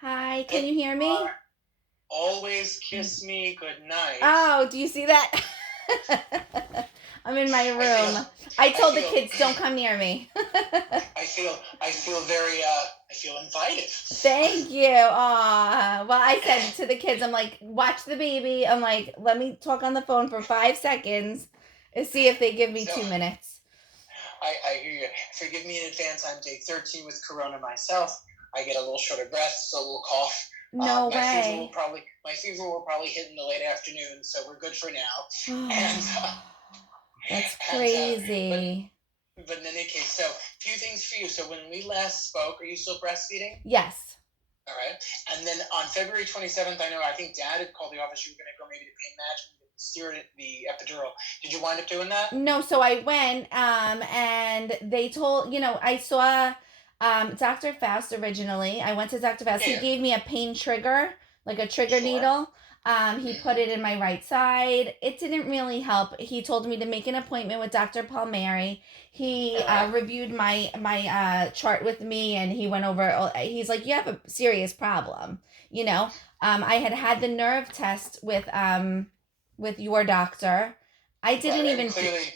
Hi, can you hear me? Always kiss me goodnight. Oh, do you see that? I'm in my I feel, room. I I told the feel, kids don't come near me. I feel very, I feel invited. Thank you. Aw. Well, I said to the kids, I'm like, watch the baby. I'm like, let me talk on the phone for 5 seconds and see if they give me So 2 minutes. I hear you. Forgive me in advance. I'm day 13 with Corona myself. I get a little short of breath, so a little cough. No My way. fever will probably hit in the late afternoon, so we're good for now. And That's and but crazy. but in any case, so few things for you. So when we last spoke, are you still breastfeeding? Yes. All right. And then on February 27th, I think Dad had called the office. You were going to go maybe to pain match the epidural. Did you wind up doing that? No, so I went, and they told, I saw Dr. Faust originally. I went to Dr. Faust. Yeah, He yeah. gave me a pain trigger, like a trigger Sure. needle. He put Mm-hmm. it in my right side. It didn't really help. He told me to make an appointment with Dr. Palmieri. He All right. reviewed my chart with me, and he went over. He's like, you have a serious problem. You know, I had the nerve test with your doctor. I Right. didn't Right. And even. clearly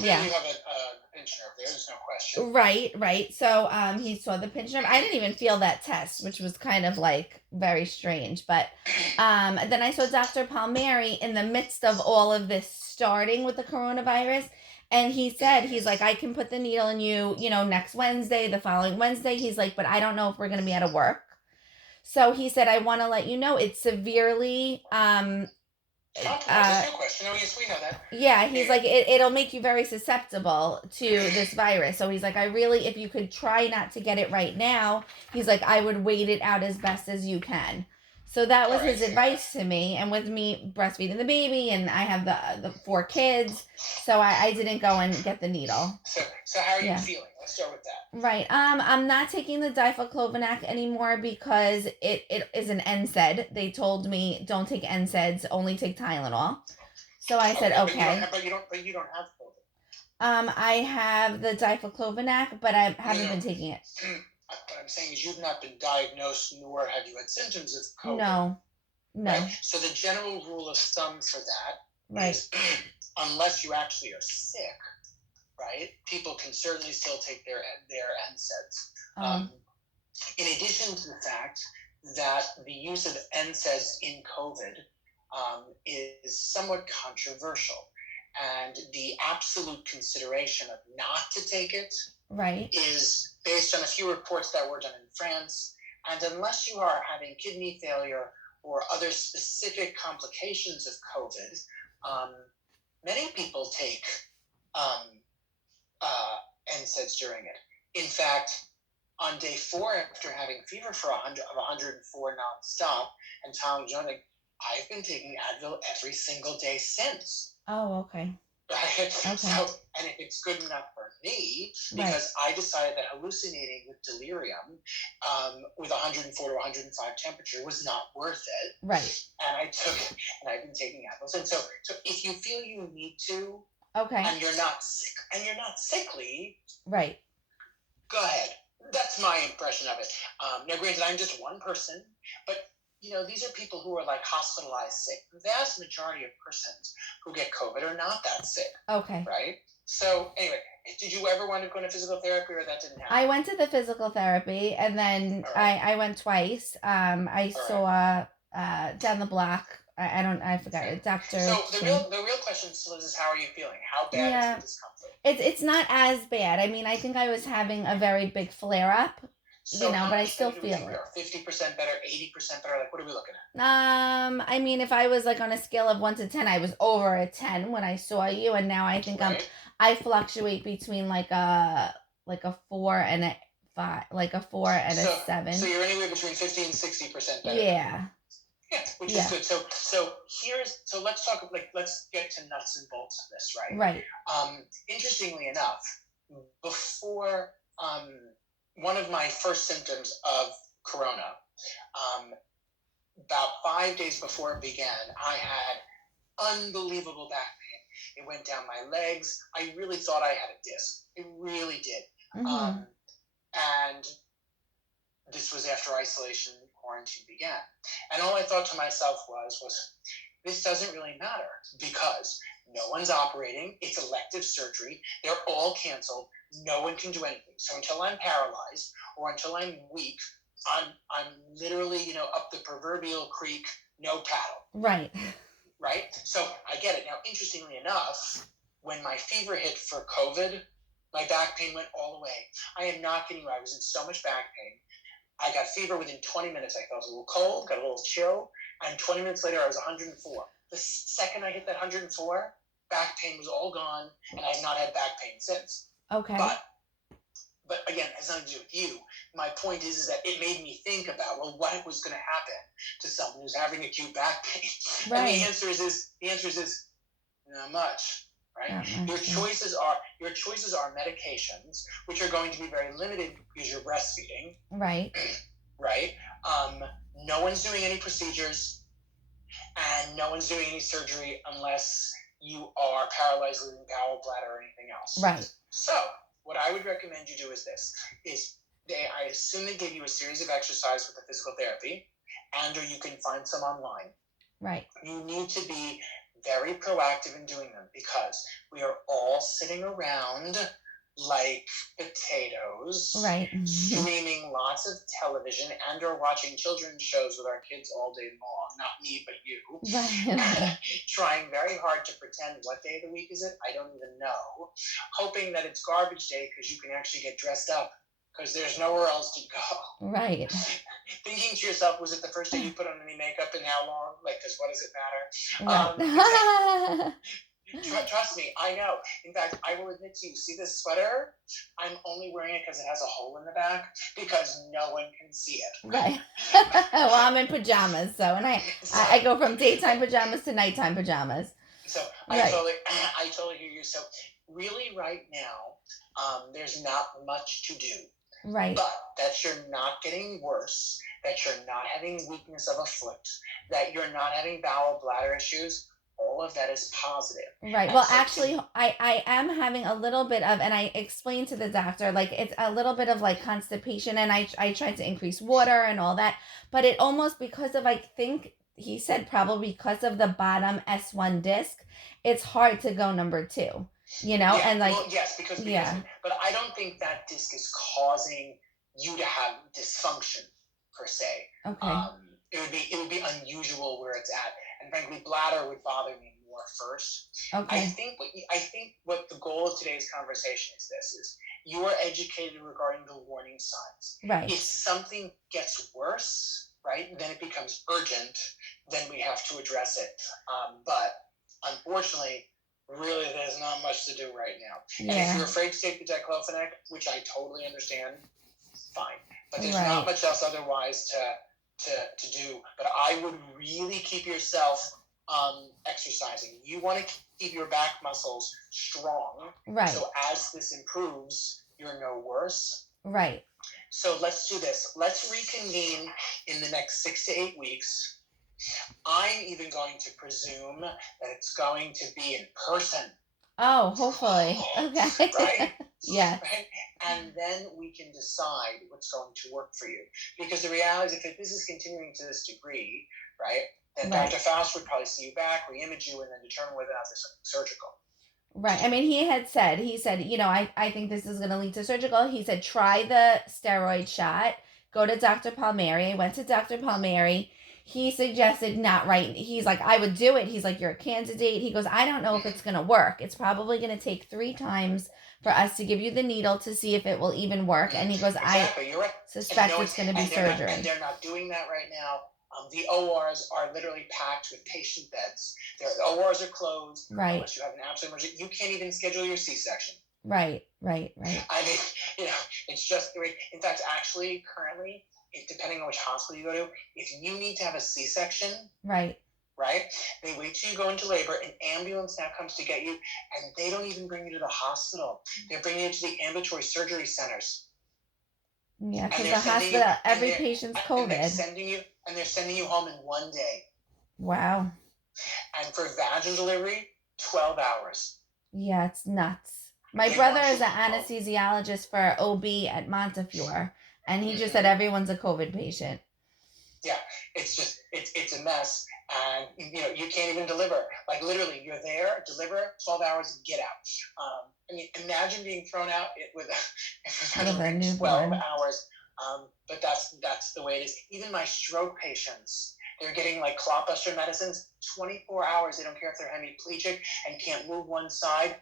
Yeah. you have a pinch nerve there. There's no question. Right. So he saw the pinch nerve. I didn't even feel that test, which was kind of like very strange. But then I saw Dr. Palmieri in the midst of all of this starting with the coronavirus. And he said, he's like, I can put the needle in you, next Wednesday, the following Wednesday. He's like, but I don't know if we're gonna be out of work. So he said, I want to let you know it's severely Compromise. There's uh no question. Oh, yes, we know that. yeah, Yeah, he's yeah. like it'll make you very susceptible to this virus. So he's like, I really, if you could try not to get it right now, he's like, I would wait it out as best as you can. So that All was right. his Fair enough. advice to me. And with me breastfeeding the baby, and I have the 4 kids, so I didn't go and get the needle. So how are you Yeah. feeling? Let's start with that. Right. I'm not taking the difloclovenac anymore because it is an NSAID. They told me don't take NSAIDs, only take Tylenol. So I said Okay, but you don't okay. have, but you don't have COVID. I have the difloclovenac, but I No, haven't no. been taking it. What I'm saying is you've not been diagnosed, nor have you had symptoms of COVID. No, Right? no, So the general rule of thumb for that right. is unless you actually are sick, right? People can certainly still take their NSAIDs. Oh, In addition to the fact that the use of NSAIDs in COVID is somewhat controversial, and the absolute consideration of not to take it right. is based on a few reports that were done in France. And unless you are having kidney failure or other specific complications of COVID, um, many people take um, uh, NSAIDs during it. In fact, on day 4, after having fever for 104 nonstop, and Tom Jones, I've been taking Advil every single day since. Oh, okay. Right? Okay. So, and it's good enough for me Right. because I decided that hallucinating with delirium with 104 to 105 temperature was not worth it. Right. And I've been taking Advil. And so if you feel you need to, Okay. and you're not sick, and you're not sickly, Right. go ahead. That's my impression of it. Now, granted, I'm just one person, but these are people who are like hospitalized sick. The vast majority of persons who get COVID are not that sick, Okay. right? So, anyway, did you ever want to go into physical therapy, or that didn't happen? I went to the physical therapy, and then All right. I went twice. I All saw down the block. I forgot right. it. Doctor. So the real question still is how are you feeling? How bad is Yeah, the discomfort? it's not as bad. I mean, I think I was having a very big flare up, So how but I much still better do we think feel we it. are? 50% better, 80% better? Like, what are we looking at? I mean, if I was like on a scale of 1 to 10, I was over a 10 when I saw you, and now I think Right. I fluctuate between like a 4 and a 5, like a 4 and a 7. So you're anywhere between 50 and 60% better. Yeah. Yeah, which is good. So let's talk. Let's get to nuts and bolts of this, right? Right. Interestingly enough, before one of my first symptoms of corona, about 5 days before it began, I had unbelievable back pain. It went down my legs. I really thought I had a disc. It really did. Mm-hmm. And the this was after isolation quarantine began. And all I thought to myself was this doesn't really matter because no one's operating. It's elective surgery. They're all canceled. No one can do anything. So until I'm paralyzed or until I'm weak, I'm literally, up the proverbial creek, no paddle. Right. Right? So I get it. Now, interestingly enough, when my fever hit for COVID, my back pain went all away. I am not kidding you. I was in so much back pain. I got fever within 20 minutes. I felt a little cold, got a little chill, and 20 minutes later, I was 104. The second I hit that 104, back pain was all gone, and I have not had back pain since. Okay. But again, it has nothing to do with you. My point is that it made me think about, well, what was going to happen to someone who's having acute back pain? Right. And the answer is not much. Right? Your choices are medications, which are going to be very limited because you're breastfeeding. Right. Right. No one's doing any procedures, and no one's doing any surgery unless you are paralyzed, losing bowel, bladder, or anything else. Right. So what I would recommend you do is this: I assume they give you a series of exercises with the physical therapy, and or you can find some online. Right. You need to be very proactive in doing them because we are all sitting around like potatoes, right, streaming lots of television and or watching children's shows with our kids all day long. Not me, but you. Right. Trying very hard to pretend what day of the week is it? I don't even know. Hoping that it's garbage day because you can actually get dressed up because there's nowhere else to go. Right. Thinking to yourself, was it the first day you put on any makeup and how long? Like, because what does it matter? Right. Trust me, I know. In fact, I will admit to you, see this sweater? I'm only wearing it because it has a hole in the back because no one can see it. Right. Well, I'm in pajamas, so and I go from daytime pajamas to nighttime pajamas. So right. I totally hear you. So really, right now, there's not much to do. Right. But that you're not getting worse, that you're not having weakness of a foot, that you're not having bowel bladder issues. All of that is positive. Right. And well, so actually, I am having a little bit of, and I explained to the doctor, like it's a little bit of like constipation, and I tried to increase water and all that, but it almost because of, I think he said probably because of the bottom S1 disc, it's hard to go number 2, Yeah, and like, well, yes, because but I don't think that disc is causing you to have dysfunction per se. Okay. It would be unusual where it's at. And frankly, bladder would bother me more first. Okay. I think what the goal of today's conversation is you are educated regarding the warning signs. Right. If something gets worse, right, then it becomes urgent, then we have to address it. But unfortunately, really there's not much to do right now. Yeah. And if you're afraid to take the diclofenac, which I totally understand, fine. But there's right. not much else otherwise to do. But I would really keep yourself exercising. You want to keep your back muscles strong. Right. So as this improves, you're no worse. Right. So let's do this. Let's reconvene in the next 6 to 8 weeks. I'm even going to presume that it's going to be in person. Oh, hopefully. Okay. Right? Yeah. Right? And then we can decide what's going to work for you. Because the reality is, if this is continuing to this degree, right, then Right. Dr. Faust would probably see you back, re-image you, and then determine whether or not there's something surgical. Right. I mean, he said, I think this is going to lead to surgical. He said, try the steroid shot, go to Dr. Palmieri. I went to Dr. Palmieri. He suggested not right. He's like, I would do it. He's like, you're a candidate. He goes, I don't know if it's going to work. It's probably going to take 3 times for us to give you the needle to see if it will even work. And he goes, Exactly. You're right. suspect it's going to be surgery. And they're not doing that right now. The ORs are literally packed with patient beds. The ORs are closed. Right. Unless you have an absolute emergency. You can't even schedule your C-section. Right. I mean, it's just the way. In fact, actually, currently, depending on which hospital you go to, if you need to have a C-section, right, they wait till you go into labor, an ambulance now comes to get you, and they don't even bring you to the hospital. They're bringing you to the ambulatory surgery centers. Yeah, because the hospital, every patient's COVID. And they're sending you home in 1 day. Wow. And for vaginal delivery, 12 hours. Yeah, it's nuts. My brother is an anesthesiologist for OB at Montefiore. And he just said Hmm. everyone's a COVID patient. Yeah, it's a mess, and you can't even deliver. Like literally, you're there, deliver 12 hours, get out. I mean, imagine being thrown out with With a like 12 newborn. hours. But that's the way it is. Even my stroke patients, they're getting like clotbuster medicines 24 hours. They don't care if they're hemiplegic and can't move one side.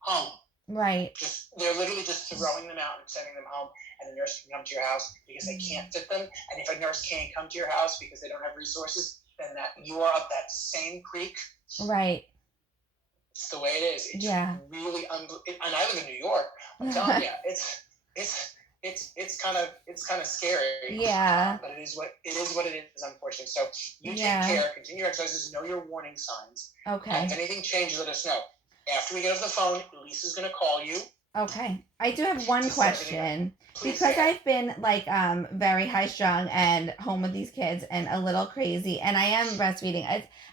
Home. Right. Just they're literally just throwing them out and sending them home, and the nurse can come to your house because they can't fit them. And if a nurse can't come to your house because they don't have resources, then that you are up that same creek. Right. It's the way it is. It's Yeah. really and I live in New York. I'm telling you, it's kind of scary, Yeah. but it is what it is. Unfortunately, so you take Yeah. care, continue your exercises, know your warning signs, and if Okay. anything changes, let us know. After we get off the phone, Lisa's going to call you Okay. I do have one to set everything up. question Please go because ahead. I've been like very high strung and home with these kids and a little crazy and I am breastfeeding.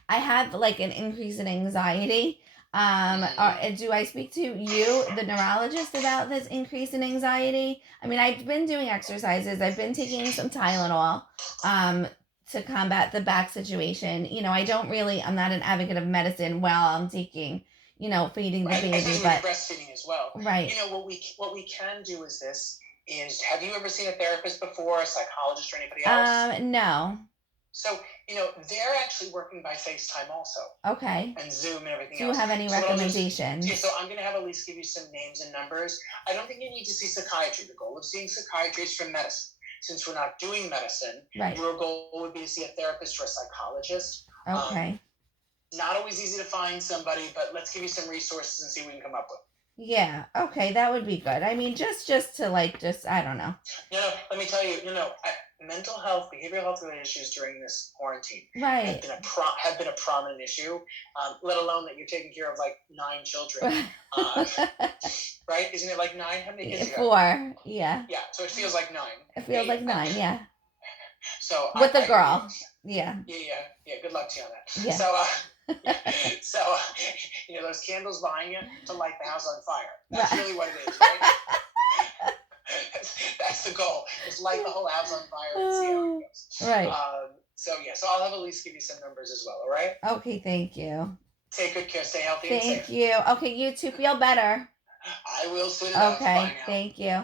I have like an increase in anxiety. Mm-hmm. Do I speak to you, the neurologist, about this increase in anxiety? I mean, I've been doing exercises. I've been taking some Tylenol um to combat the back situation. I'm not an advocate of medicine while I'm taking, feeding the baby, Especially with but breastfeeding as well. right. What we can do is this: is have you ever seen a therapist before, a psychologist, or anybody else? No. So they're actually working by FaceTime also, Okay. and Zoom and everything Do you else. have any So what I'll do is, yeah, recommendations? so I'm going to have at least give you some names and numbers. I don't think you need to see psychiatry. The goal of seeing psychiatry is for medicine. Since we're not doing medicine, Right. your goal would be to see a therapist or a psychologist. Okay. Not always easy to find somebody, but let's give you some resources and see what we can come up with. Yeah. Okay, that would be good. I mean, just to like, just I don't know. Let me tell you, mental health, behavioral health related issues during this quarantine have Right. been a prominent issue. Let alone that you're taking care of like 9 children. Uh, right? Isn't it like 9? How many kids you got? 4. Yeah. Yeah, so it feels like 9. It Yeah, feels yeah. like 9. Yeah. So With a I hear you. girl. Yeah. Yeah. Good luck to you on that. Yeah. So, yeah. So, those candles behind you to light the house on fire. That's Right. really what it is, right? That's the goal. Just light the whole house on fire and see how it goes. Right. So I'll have at least give you some numbers as well. All right. Okay, thank you. Take good care. Stay healthy and Thank safe. you. Okay, you too feel better. I will soon enough. Bye Okay, now. thank you.